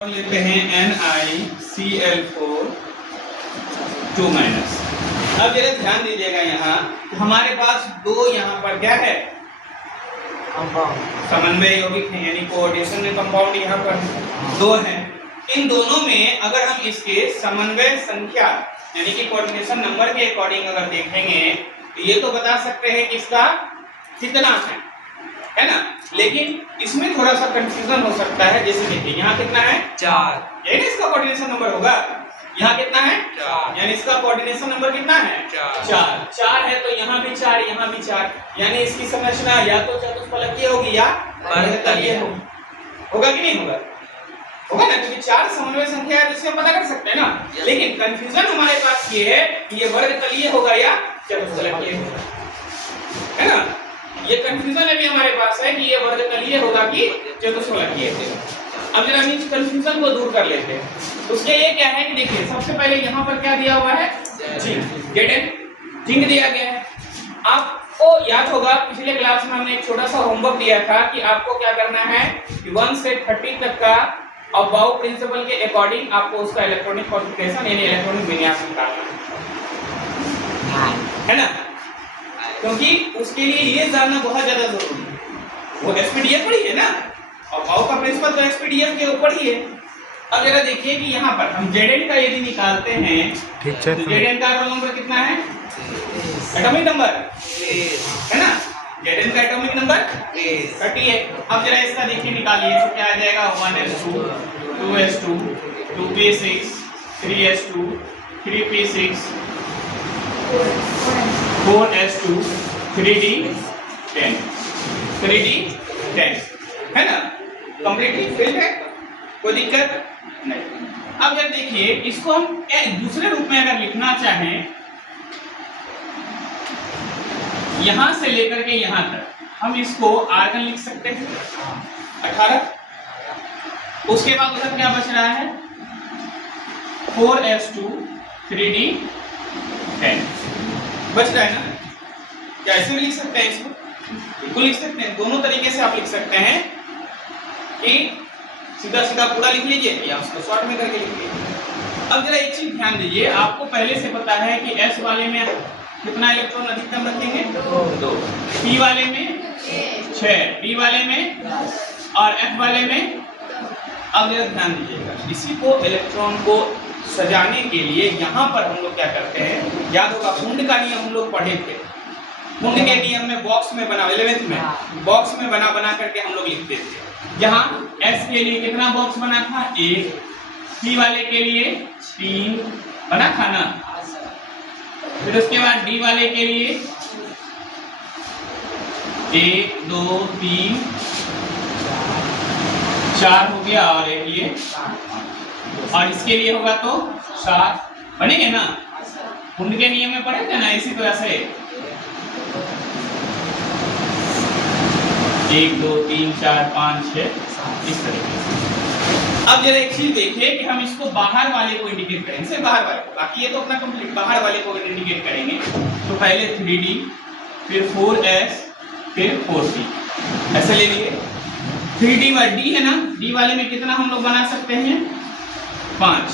लेते हैं NiCl4 2 minus. अब जरा ध्यान दीजिएगा यहाँ हमारे पास दो यहाँ पर क्या है समन्वय यौगिक है, यानी कोऑर्डिनेशन कंपाउंड यहाँ पर दो हैं। इन दोनों में अगर हम इसके समन्वय संख्या यानी कि कोऑर्डिनेशन नंबर के अकॉर्डिंग अगर देखेंगे तो ये तो बता सकते हैं कि इसका कितना है ना, लेकिन इसमें थोड़ा सा कंफ्यूजन हो सकता है। जैसे देखिए यहाँ कितना है 4, यानी इसका कोऑर्डिनेशन नंबर होगा। यहाँ कितना है 4, यानी इसका कोऑर्डिनेशन नंबर कितना है 4 है, तो यहाँ भी 4 यहाँ भी 4, यानी इसकी संरचना या तो चतुष्फलकीय होगी या वर्गतलीय होगा कि नहीं होगा, होगा ना, क्योंकि 4 समन्वय संख्या है जिससे हम पता कर सकते हैं ना। लेकिन कंफ्यूजन हमारे पास ये है कि ये वर्गतलीय होगा या चतुष्फलकीय होगा, है ना। ये कंफ्यूजन अभी हमारे पास है कि ये वर्गतलीय होगा कि चतुष्फलकीय होगा। अब जरा हम इस कंफ्यूजन को दूर कर लेते हैं। उसके ये क्या है कि देखिए सबसे पहले यहाँ पर क्या दिया हुआ है जिंक दिया गया है। आपको याद होगा पिछले क्लास में हमने एक छोटा सा होमवर्क दिया था कि आपको क्या करना है कि 1 से 30 तक का अबाउ प्रिंसिपल के अकॉर्डिंग आपको उसका इलेक्ट्रॉनिक कॉन्फ़िगरेशन यानी इलेक्ट्रॉनिक विन्यास निकालना है ना, क्योंकि उसके लिए ये जानना बहुत ज्यादा जरूरी है। वो एसपीडीएफ पढ़ी है ना, और भाव का प्रिंसिपल तो एसपीडीएफ के ऊपर ही है। अब जरा देखिए कि यहाँ पर हम जेडएन का यदि निकालते हैं तो जेडएन का रोल नंबर कितना है, एटॉमिक नंबर है ना, जेडएन का एटॉमिक नंबर 30 है। अब जरा इसका देखिए निकालिए तो क्या आ जाएगा 1s2 2s2 2p6 3s2 3p6 4s2 3d10 है ना, कंप्लीटली फिल्ड है, कोई दिक्कत नहीं। अब जब देखिए इसको हम दूसरे रूप में अगर लिखना चाहें, यहां से लेकर के यहां तक हम इसको आर्गन लिख सकते हैं 18। उसके बाद उधर क्या बच रहा है 4s2 3d10 बच रहा है ना। क्या ऐसे भी लिख सकते हैं, इसको बिल्कुल लिख सकते हैं, दोनों तरीके से आप लिख सकते हैं कि सीधा सीधा पूरा लिख लीजिए या उसको शॉर्ट में करके लिख लीजिए। अब जरा एक चीज ध्यान दीजिए, आपको पहले से पता है कि S वाले में कितना इलेक्ट्रॉन अधिकतम रखेंगे 2, P वाले में 6, B वाले में और F वाले में। अब जरा ध्यान दीजिएगा, इसी को इलेक्ट्रॉन को सजाने के लिए यहाँ पर हम लोग क्या करते हैं, याद होगा पुंड का नियम हम लोग पढ़े थे। पुंड के नियम में बॉक्स में बना 11th में बॉक्स में बना करके हम लोग लिखते थे। यहाँ S के लिए कितना बॉक्स बना था 1, P वाले के लिए 3 बना था ना, फिर उसके बाद D वाले के लिए 1 2 3 4 हो गया और एक ये, और इसके लिए होगा तो 7 बनेंगे ना। पुंड के नियम में पढ़े थे ना, इसी तरह से 1 2 3 4 5 6 इस तरीके से। अब जरा एक चीज देखिए कि हम इसको बाहर वाले को इंडिकेट करेंगे, सिर्फ बाहर वाले को, बाकी ये तो अपना कंप्लीट बाहर वाले को इंडिकेट करेंगे। तो पहले 3D फिर 4s फिर 4p ऐसे ले लिए। 3D वाले D है ना, D वाले में कितना हम लोग बना सकते हैं 5,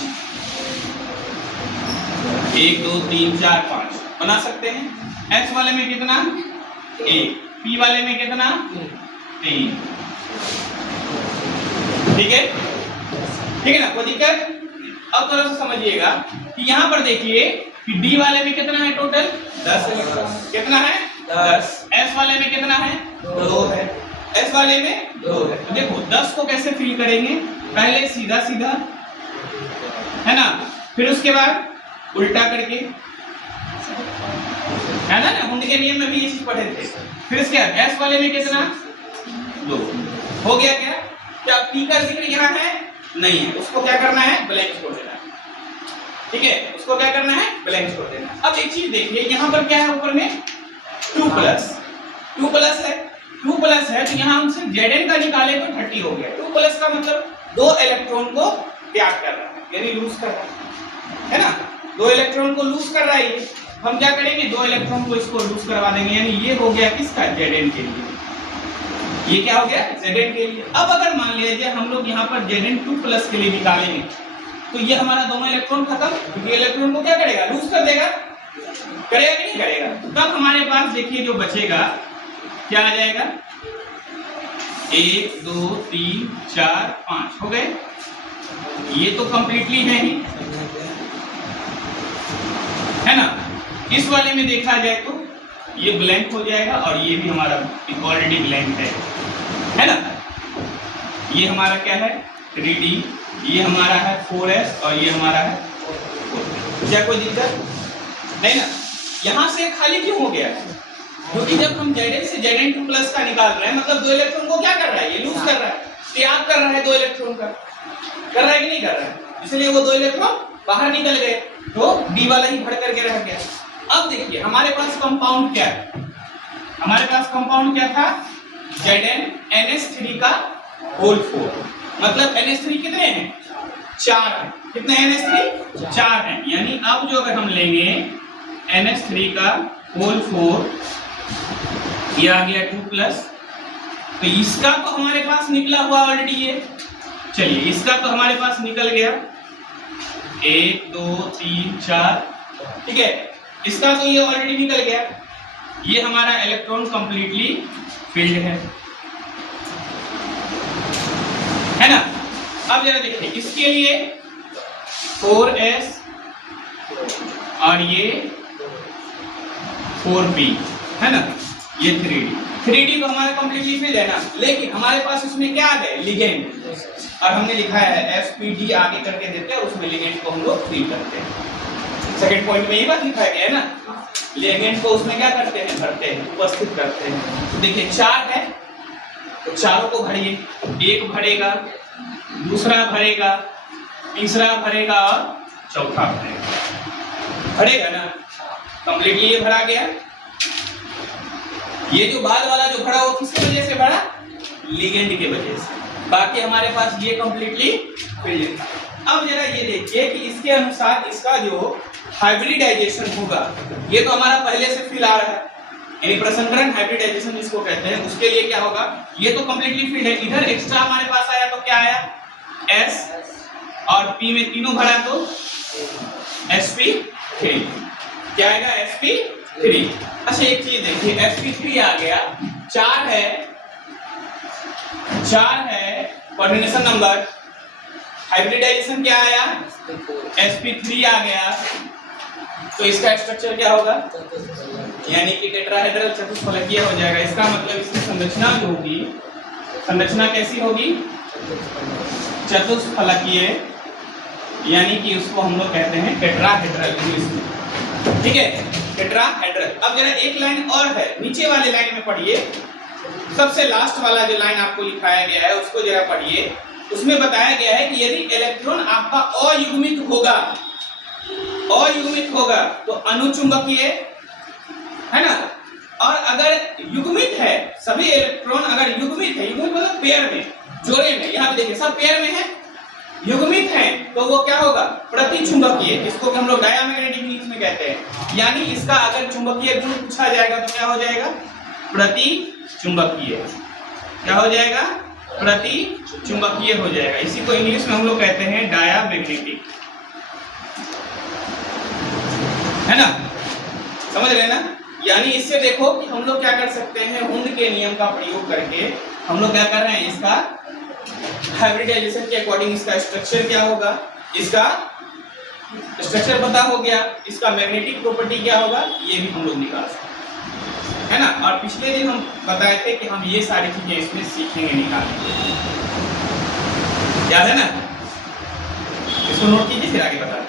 1 2 3 4 5 बना सकते हैं। S वाले में कितना 1, P वाले में कितना 3, ठीक है ना, कोई दिक्कत। अब थोड़ा सा समझिएगा कि यहाँ पर देखिए कि D वाले में कितना है टोटल 10 इलेक्ट्रॉन, कितना है 10। S वाले में कितना है 2 है, S वाले में 2 है। तो देखो 10 को कैसे फिल करेंगे, पहले सीधा सीधा है ना, फिर उसके बाद उल्टा करके, है ना, पुंड के नियम में भी ये चीज पढ़े थे। फिर इसके बाद S वाले में कितना 2 हो गया। क्या P का जिक्र यहाँ है नहीं है, उसको क्या करना है ब्लैंक छोड़ देना है, ठीक है, उसको क्या करना है ब्लैंक छोड़ देना है। अब एक चीज देखिए यहाँ पर क्या है, ऊपर में 2 प्लस है, तो यहाँ हमसे Zn का निकाले तो 30 हो गया। 2 प्लस का मतलब 2 इलेक्ट्रॉन को त्याग कर रहा है, यानी लूज कर रहा है ना, 2 इलेक्ट्रॉन को लूज कर रहा है। ये हम क्या करेंगे 2 इलेक्ट्रॉन को इसको लूज करवा देंगे, यानी ये हो गया किसका Zn के लिए, ये क्या हो गया Zn के लिए। अब अगर मान लीजिए हम लोग यहाँ पर Zn2+ के लिए निकालेंगे तो ये हमारा दोनों इलेक्ट्रॉन खत्म, क्योंकि इलेक्ट्रॉन को क्या करेगा, लूज कर देगा, करेगा कि नहीं करेगा। तब हमारे पास देखिए जो बचेगा क्या आ जाएगा, 1 2 3 4 5 हो गए। ये तो कंप्लीटली है ही, है ना। इस वाले में देखा जाए तो ये ब्लैंक हो जाएगा और ये भी हमारा ऑलरेडी ब्लैंक है ना। ये हमारा क्या है 3D, ये हमारा है 4s और ये हमारा है 4। क्या कोई दिक्कत नहीं ना। यहाँ से खाली क्यों हो गया, क्योंकि जब हम Zn से Zn2+ का निकाल रहे हैं मतलब 2 इलेक्ट्रॉन को क्या कर रहा है, ये लूज कर रहा है, त्याग कर रहा है 2 इलेक्ट्रॉन का, कर रहा है कि नहीं कर रहा है, इसलिए वो 2 इलेक्ट्रॉन बाहर निकल गए तो D वाला ही भर करके रह गया। अब देखिए हमारे पास कंपाउंड क्या है, हमारे पास कंपाउंड क्या था Zn का होल 4, मतलब NH3 कितने हैं 4 हैं, कितने NH3 4 हैं। यानी अब जो अगर हम लेंगे NH3 का होल 4, ये आ गया 2+, तो इसका तो हमारे पास निकला हुआ ऑलरेडी ये, चलिए इसका तो हमारे पास निकल गया 1 2 3 4, ठीक है, इसका तो ये ऑलरेडी निकल गया, ये हमारा इलेक्ट्रॉन कंप्लीटली फिल्ड है ना। अब जरा देखिए इसके लिए 4s और ये 4p है ना, ये 3D तो हमारा कंप्लीटली फिल्ड है ना, लेकिन हमारे पास इसमें क्या आ गए लिगेंड, और हमने लिखा है sp_d आगे करके देते हैं और उसमें लिगेंड को हम लोग फिल करते हैं। सेकंड पॉइंट में ये बात लिखा गया है ना, लिगेंड को उसमें क्या करते हैं, भरते हैं, उपस्थित करते हैं। तो देखिए 4 है तो चारों को भरिए, एक भरेगा, दूसरा भरेगा, तीसरा भरेगा और चौथा भरेगा ना, कंप्लीटली ये भरा गया। ये जो बाद वाला जो भरा वो किसकी वजह से भरा, लिगेंड की वजह से, बाकी हमारे पास ये कंप्लीटली फिल्ड था। अब जरा ये देखिए कि इसके अनुसार इसका जो हाइब्रिडाइजेशन होगा, ये तो हमारा पहले से फिल आ रहा है, यानी प्रसंकरण हाइब्रिडाइजेशन जिसको कहते हैं, उसके लिए क्या होगा, ये तो कंप्लीटली फिल्ड है, इधर एक्स्ट्रा हमारे पास आया तो क्या आया S और P में तीनों भरा तो sp3, क्या आएगा sp3। अच्छा एक चीज देखिए sp3 आ गया, 4 है कोऑर्डिनेशन नंबर, हाइब्रिडाइजेशन क्या आया sp3 आ गया, तो इसका स्ट्रक्चर क्या होगा, यानी कि टेट्राहेड्रल चतुष्फलकीय हो जाएगा। इसका मतलब इसकी संरचना जो होगी, संरचना कैसी होगी, चतुष्फलकीय, यानी कि उसको हम लोग कहते हैं टेट्राहेड्रल इंग्लिश में, ठीक है, टेट्राहेड्रल। अब जरा एक लाइन और है, नीचे वाले लाइन में पढ़िए, सबसे लास्ट वाला जो लाइन आपको लिखाया गया है उसको जरा पढ़िए। उसमें बताया गया है कि यदि इलेक्ट्रॉन आपका अयुग्मित होगा तो अनुचुंबकीय है ना, और अगर युग्मित है, सभी इलेक्ट्रॉन अगर युग्मित है, युग्मित मतलब पेयर में, जोड़े में, यहाँ पे देखिए सब पेयर में है, युग्मित है तो वो क्या होगा, प्रतिचुंबकीय, इसको हम लोग डायमैग्नेटिक इंग्लिश में कहते हैं। यानी इसका अगर चुंबकीय गुण पूछा जाएगा तो क्या हो जाएगा, प्रतिचुंबकीय, क्या हो जाएगा, प्रतिचुंबकीय हो जाएगा। इसी को इंग्लिश में हम लोग कहते हैं डायमैग्नेटिक, है ना, समझ रहे ना। यानी इससे देखो कि हम लोग क्या कर सकते हैं, हुंड के नियम का प्रयोग करके हम लोग क्या कर रहे हैं, इसका हाइब्रिडाइजेशन के अकॉर्डिंग इसका स्ट्रक्चर क्या होगा, इसका स्ट्रक्चर पता हो गया, इसका मैग्नेटिक प्रॉपर्टी क्या होगा, ये भी हम लोग निकाल सकते हैं, है ना। और पिछले दिन हम बताए थे कि हम ये सारी चीजें इसमें सीखेंगे, निकालेंगे, याद है ना, इसको नोट कीजिए फिर आगे बता